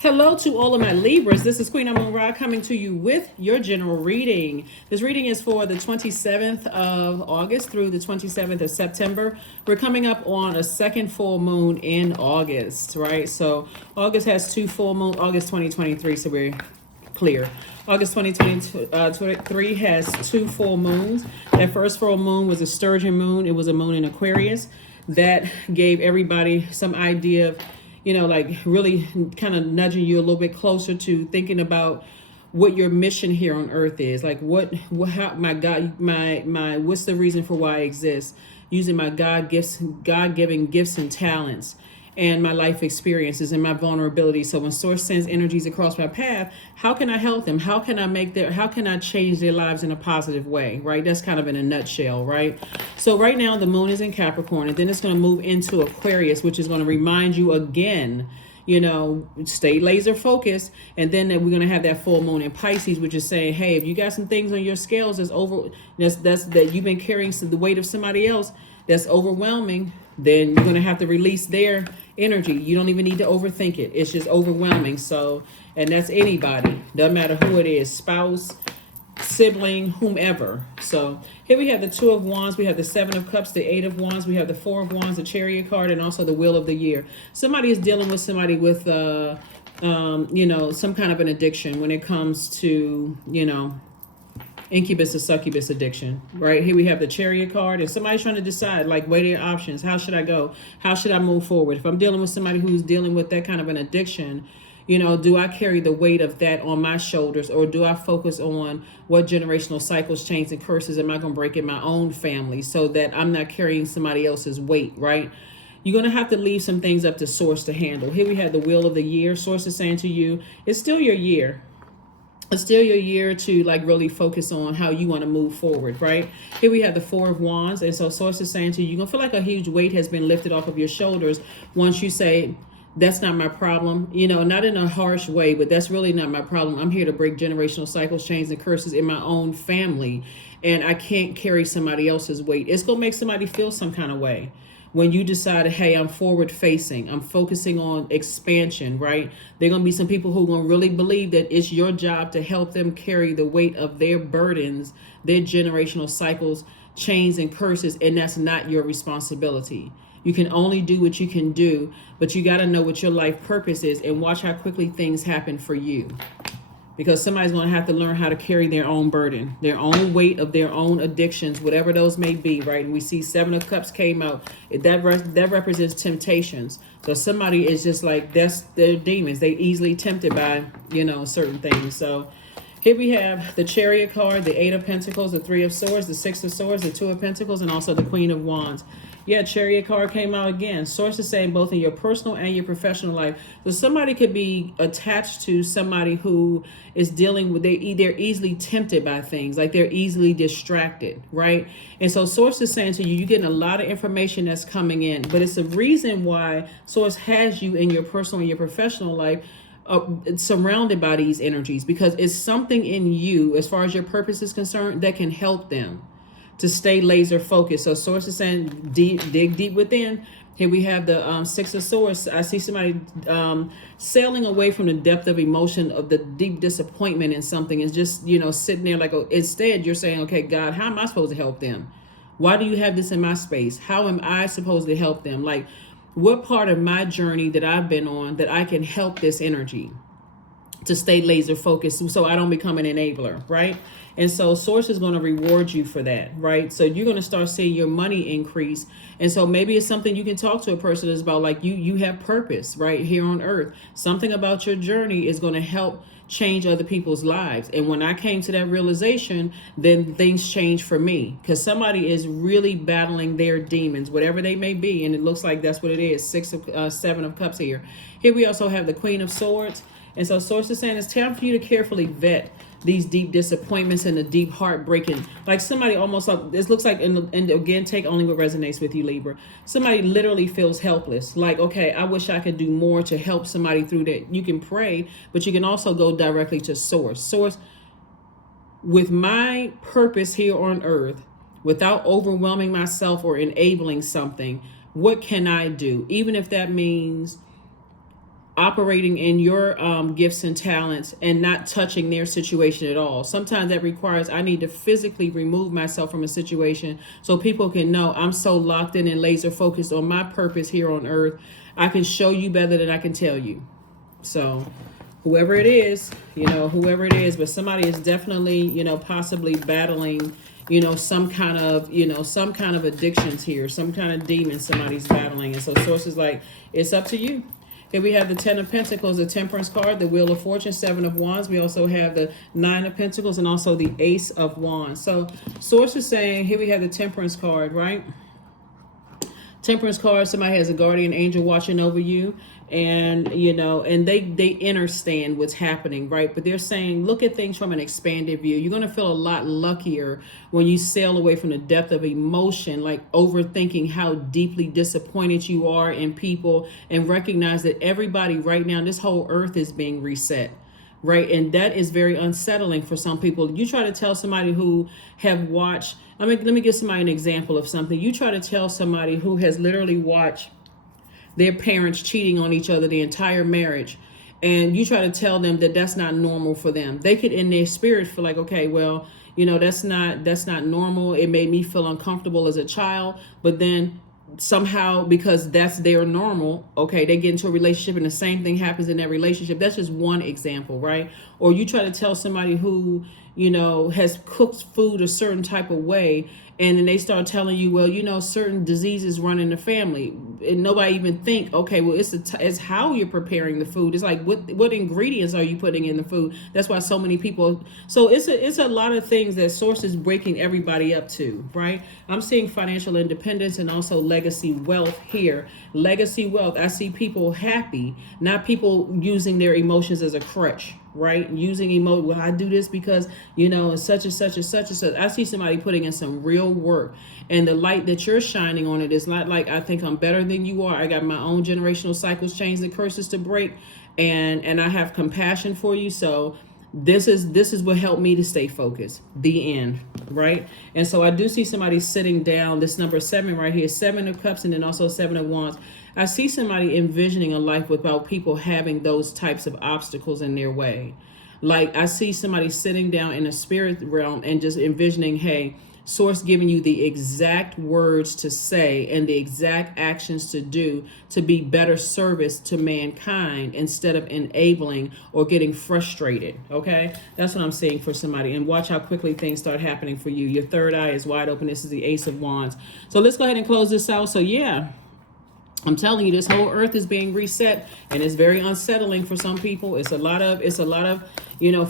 Hello to all of my Libras. This is Queen Amun Ra coming to you with your general reading. This reading is for the 27th of August through the 27th of September. We're coming up on a second full moon in August, right? So August has two full moons, August 2023, so we're clear. August 2023 has two full moons. That first full moon was a sturgeon moon. It was a moon in Aquarius. That gave everybody some idea of like really kind of nudging you a little bit closer to thinking about what your mission here on earth is. Like how my God, my what's the reason for why I exist? Using my God-given gifts and talents and my life experiences and my vulnerability. So when source sends energies across my path, how can I help them? How can I change their lives in a positive way, right? That's kind of in a nutshell, right? So right now the moon is in Capricorn, and then it's going to move into Aquarius, which is going to remind you again, stay laser focused. And then we're going to have that full moon in Pisces, which is saying, hey, if you got some things on your scales that you've been carrying the weight of somebody else that's overwhelming, then you're going to have to release their energy. You don't even need to overthink it. It's just overwhelming. So, and that's anybody, doesn't matter who it is, spouse, sibling, whomever. So here we have the Two of Wands, we have the Seven of Cups, the Eight of Wands, we have the Four of Wands, the Chariot card, and also the Wheel of the Year. Somebody is dealing with somebody with some kind of an addiction when it comes to incubus or succubus addiction. Right here we have the Chariot card, and somebody's trying to decide, like, what are your options? How should I go? How should I move forward? If I'm dealing with somebody who's dealing with that kind of an addiction, do I carry the weight of that on my shoulders, or do I focus on what generational cycles, chains, and curses am I going to break in my own family so that I'm not carrying somebody else's weight, right? You're going to have to leave some things up to source to handle. Here we have the Wheel of the Year. Source is saying to you, it's still your year. It's still your year to really focus on how you want to move forward, right? Here we have the Four of Wands. And so source is saying to you, you're going to feel like a huge weight has been lifted off of your shoulders once you say, that's not my problem, not in a harsh way, but that's really not my problem. I'm here to break generational cycles, chains, and curses in my own family. And I can't carry somebody else's weight. It's going to make somebody feel some kind of way. When you decide, hey, I'm forward facing, I'm focusing on expansion, right? There are going to be some people who are going to really believe that it's your job to help them carry the weight of their burdens, their generational cycles, chains, and curses. And that's not your responsibility. You can only do what you can do, but you got to know what your life purpose is and watch how quickly things happen for you. Because somebody's going to have to learn how to carry their own burden, their own weight of their own addictions, whatever those may be, right? And we see Seven of Cups came out. That represents temptations. So somebody is just like, that's their demons. They easily tempted by, certain things. So here we have the Chariot card, the Eight of Pentacles, the Three of Swords, the Six of Swords, the Two of Pentacles, and also the Queen of Wands. Yeah, Chariot card came out again. Source is saying both in your personal and your professional life. So somebody could be attached to somebody who is dealing with, they're easily tempted by things, like they're easily distracted, right? And so source is saying to you, you're getting a lot of information that's coming in, but it's a reason why source has you in your personal and your professional life surrounded by these energies, because it's something in you, as far as your purpose is concerned, that can help them to stay laser focused. So source is saying dig deep within. Here we have the Six of Swords. I see somebody sailing away from the depth of emotion of the deep disappointment in something, and just sitting there like, instead you're saying, okay, God, how am I supposed to help them? Why do you have this in my space? How am I supposed to help them? Like, what part of my journey that I've been on that I can help this energy to stay laser focused so I don't become an enabler, right? And so source is going to reward you for that, right? So you're going to start seeing your money increase. And so maybe it's something you can talk to a person is about, like, you have purpose right here on earth. Something about your journey is going to help change other people's lives. And when I came to that realization, then things changed for me, because somebody is really battling their demons, whatever they may be. And it looks like that's what it is. Seven of Cups here. Here we also have the Queen of Swords. And so source is saying it's time for you to carefully vet these deep disappointments and the deep heartbreaking. Like somebody almost, this looks like, and again, take only what resonates with you, Libra. Somebody literally feels helpless. Like, okay, I wish I could do more to help somebody through that. You can pray, but you can also go directly to source. Source, with my purpose here on earth, without overwhelming myself or enabling something, what can I do? Even if that means operating in your gifts and talents and not touching their situation at all. Sometimes that requires I need to physically remove myself from a situation so people can know I'm so locked in and laser focused on my purpose here on earth. I can show you better than I can tell you. So whoever it is, whoever it is, but somebody is definitely, possibly battling, some kind of addictions here, some kind of demon somebody's battling. And so source is like, it's up to you. Here we have the 10 of Pentacles, the Temperance card, the Wheel of Fortune, 7 of Wands. We also have the 9 of Pentacles and also the Ace of Wands. So source is saying, here we have the Temperance card, right? Temperance card, somebody has a guardian angel watching over you, and and they understand what's happening, right? But they're saying look at things from an expanded view. You're going to feel a lot luckier when you sail away from the depth of emotion, like overthinking how deeply disappointed you are in people, and recognize that everybody right now, this whole earth is being reset. Right. And that is very unsettling for some people. You try to tell somebody who have watched, let me give somebody an example of something. You try to tell somebody who has literally watched their parents cheating on each other the entire marriage, and you try to tell them that that's not normal for them. They could in their spirit feel like, okay, well, that's not normal. It made me feel uncomfortable as a child. But then somehow, because that's their normal, okay, they get into a relationship and the same thing happens in that relationship. That's just one example, right? Or you try to tell somebody who has cooked food a certain type of way, and then they start telling you, well, certain diseases run in the family, and nobody even think, okay, well, it's how you're preparing the food. It's like what ingredients are you putting in the food? That's why so many people. So it's a lot of things that source is breaking everybody up to, right? I'm seeing financial independence and also legacy wealth here. Legacy wealth. I see people happy, not people using their emotions as a crutch. Right? Using emotion. Well, I do this because, it's such and such and such and such. I see somebody putting in some real work, and the light that you're shining on it is not like, I think I'm better than you are. I got my own generational cycles, chains and curses to break. And I have compassion for you. So this is what helped me to stay focused. The end. Right? And so I do see somebody sitting down, this number 7 right here, 7 of Cups, and then also 7 of Wands. I see somebody envisioning a life without people having those types of obstacles in their way. Like I see somebody sitting down in a spirit realm and just envisioning, hey, source giving you the exact words to say and the exact actions to do to be better service to mankind instead of enabling or getting frustrated. Okay, that's what I'm seeing for somebody. And watch how quickly things start happening for you. Your third eye is wide open. This is the Ace of Wands. So let's go ahead and close this out. So yeah, I'm telling you, this whole earth is being reset, and it's very unsettling for some people. It's a lot of,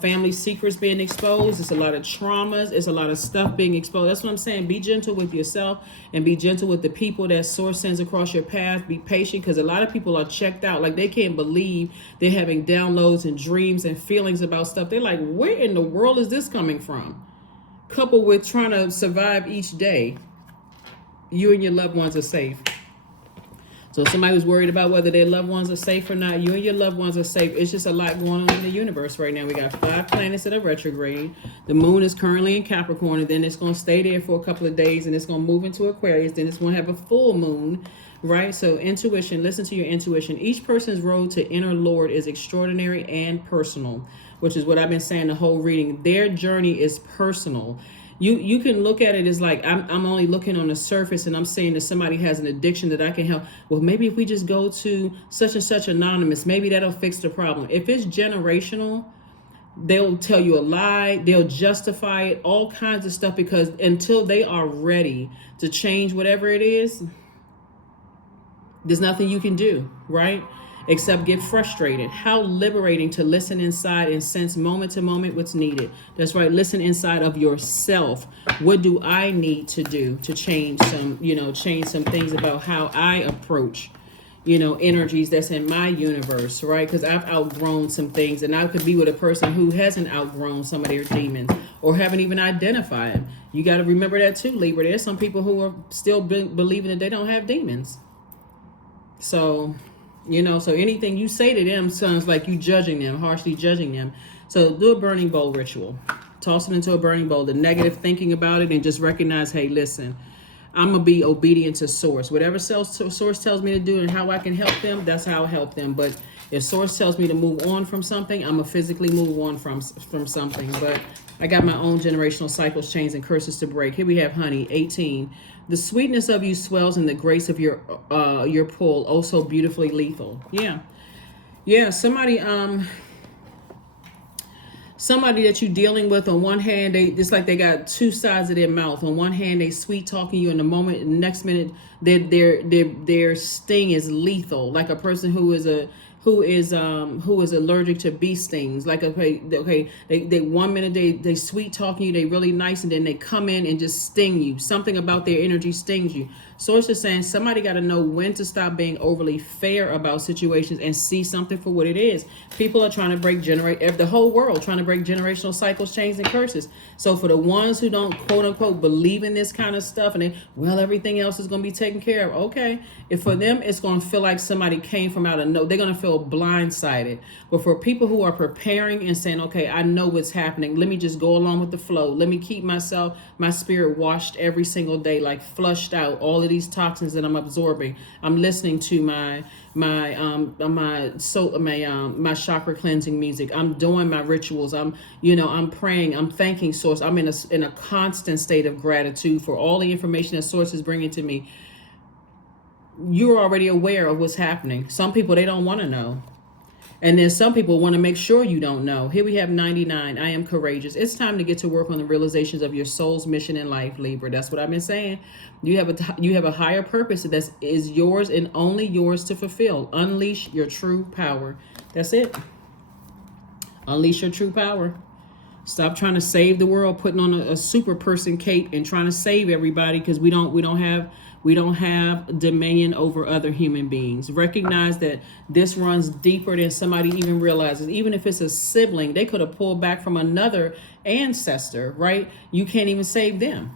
family secrets being exposed. It's a lot of traumas. It's a lot of stuff being exposed. That's what I'm saying. Be gentle with yourself and be gentle with the people that source sends across your path. Be patient, because a lot of people are checked out. Like they can't believe they're having downloads and dreams and feelings about stuff. They're like, where in the world is this coming from? Coupled with trying to survive each day, you and your loved ones are safe. So somebody who's worried about whether their loved ones are safe or not, you and your loved ones are safe. It's just a lot going on in the universe right now. We got 5 planets that are retrograde. The moon is currently in Capricorn, and then it's going to stay there for a couple of days, and it's going to move into Aquarius. Then it's going to have a full moon, right? So intuition, listen to your intuition. Each person's road to inner Lord is extraordinary and personal, which is what I've been saying the whole reading. Their journey is personal. You can look at it as like, I'm only looking on the surface and I'm saying that somebody has an addiction that I can help. Well, maybe if we just go to such and such anonymous, maybe that'll fix the problem. If it's generational, they'll tell you a lie. They'll justify it, all kinds of stuff, because until they are ready to change whatever it is, there's nothing you can do, right? Except get frustrated. How liberating to listen inside and sense moment to moment what's needed. That's right. Listen inside of yourself. What do I need to do to change some things about how I approach, energies that's in my universe, right? Because I've outgrown some things, and I could be with a person who hasn't outgrown some of their demons or haven't even identified them. You got to remember that too, Libra. There's some people who are still believing that they don't have demons. So anything you say to them sounds like you judging them, harshly judging them. So do a burning bowl ritual. Toss it into a burning bowl, the negative thinking about it, and just recognize, hey, listen, I'm going to be obedient to source. Whatever source tells me to do and how I can help them, that's how I'll help them. But If source tells me to move on from something, I'm going to physically move on from something. But I got my own generational cycles, chains, and curses to break. Here we have honey, 18. The sweetness of you swells in the grace of your pull, oh so beautifully lethal. Yeah. Yeah, somebody that you're dealing with, on one hand, it's like they got two sides of their mouth. On one hand, they sweet talking you, in the moment, the next minute, their sting is lethal. Like a person who is allergic to bee stings. Like they 1 minute they sweet talking you, they really nice, and then they come in and just sting you. Something about their energy stings you. So it's just saying somebody got to know when to stop being overly fair about situations and see something for what it is. People are trying to the whole world trying to break generational cycles, chains, and curses. So for the ones who don't quote unquote believe in this kind of stuff, and everything else is going to be taken care of. Okay, if for them it's going to feel like somebody came from out of nowhere, they're going to feel blindsided. But for people who are preparing and saying, okay, I know what's happening, let me just go along with the flow. Let me keep my spirit washed every single day, like flushed out all of these toxins that I'm absorbing. I'm listening to my chakra cleansing music. I'm doing my rituals. I'm praying. I'm thanking source. I'm in a constant state of gratitude for all the information that source is bringing to me. You're already aware of what's happening. Some people, they don't want to know. And then some people want to make sure you don't know. Here we have 99. I am courageous. It's time to get to work on the realizations of your soul's mission in life, Libra. That's what I've been saying. You have a higher purpose that is yours and only yours to fulfill. Unleash your true power. That's it. Unleash your true power. Stop trying to save the world, putting on a super person cape and trying to save everybody, because we don't have dominion over other human beings. Recognize that this runs deeper than somebody even realizes. Even if it's a sibling, they could have pulled back from another ancestor, right? You can't even save them.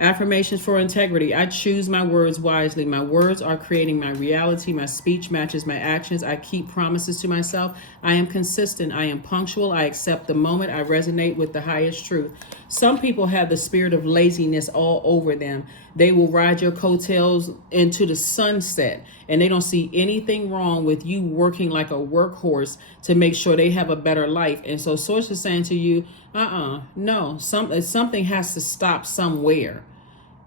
Affirmations for integrity. I choose my words wisely. My words are creating my reality. My speech matches my actions. I keep promises to myself. I am consistent. I am punctual. I accept the moment. I resonate with the highest truth. Some people have the spirit of laziness all over them. They will ride your coattails into the sunset, and they don't see anything wrong with you working like a workhorse to make sure they have a better life. And so source is saying to you, no, something has to stop somewhere.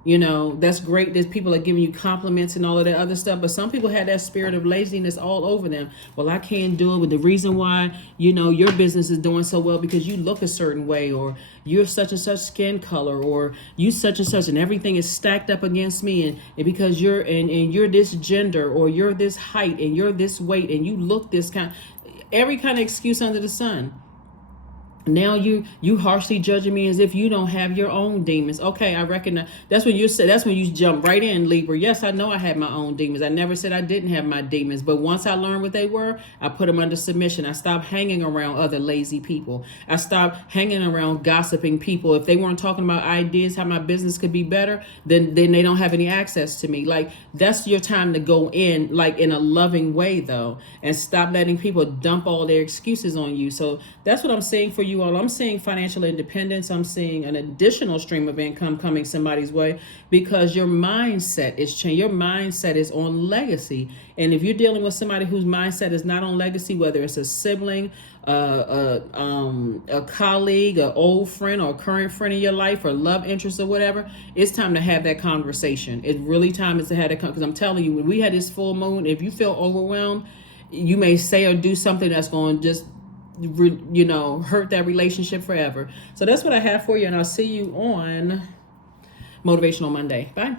That's great that people are giving you compliments and all of that other stuff, but some people have that spirit of laziness all over them. Well, I can't do it, but the reason why, your business is doing so well because you look a certain way, or you're such and such skin color, or you such and such, and everything is stacked up against me, and because you're this gender, or you're this height, and you're this weight, and you look this kind, every kind of excuse under the sun. Now you harshly judging me as if you don't have your own demons. Okay, I recognize. That's when you jump right in, Libra. Yes, I know I had my own demons. I never said I didn't have my demons, but once I learned what they were, I put them under submission. I stopped hanging around other lazy people. I stopped hanging around gossiping people. If they weren't talking about ideas, how my business could be better, then they don't have any access to me. Like, that's your time to go in, like in a loving way though, and stop letting people dump all their excuses on you. So that's what I'm saying for you all. I'm seeing financial independence. I'm seeing an additional stream of income coming somebody's way, because your mindset is changed. Your mindset is on legacy. And if you're dealing with somebody whose mindset is not on legacy, whether it's a sibling, a colleague, an old friend, or a current friend in your life, or love interest, or whatever, it's time to have that conversation. It's really time to have that, because I'm telling you, when we had this full moon, if you feel overwhelmed, you may say or do something that's going to just hurt that relationship forever. So that's what I have for you, and I'll see you on Motivational Monday. Bye.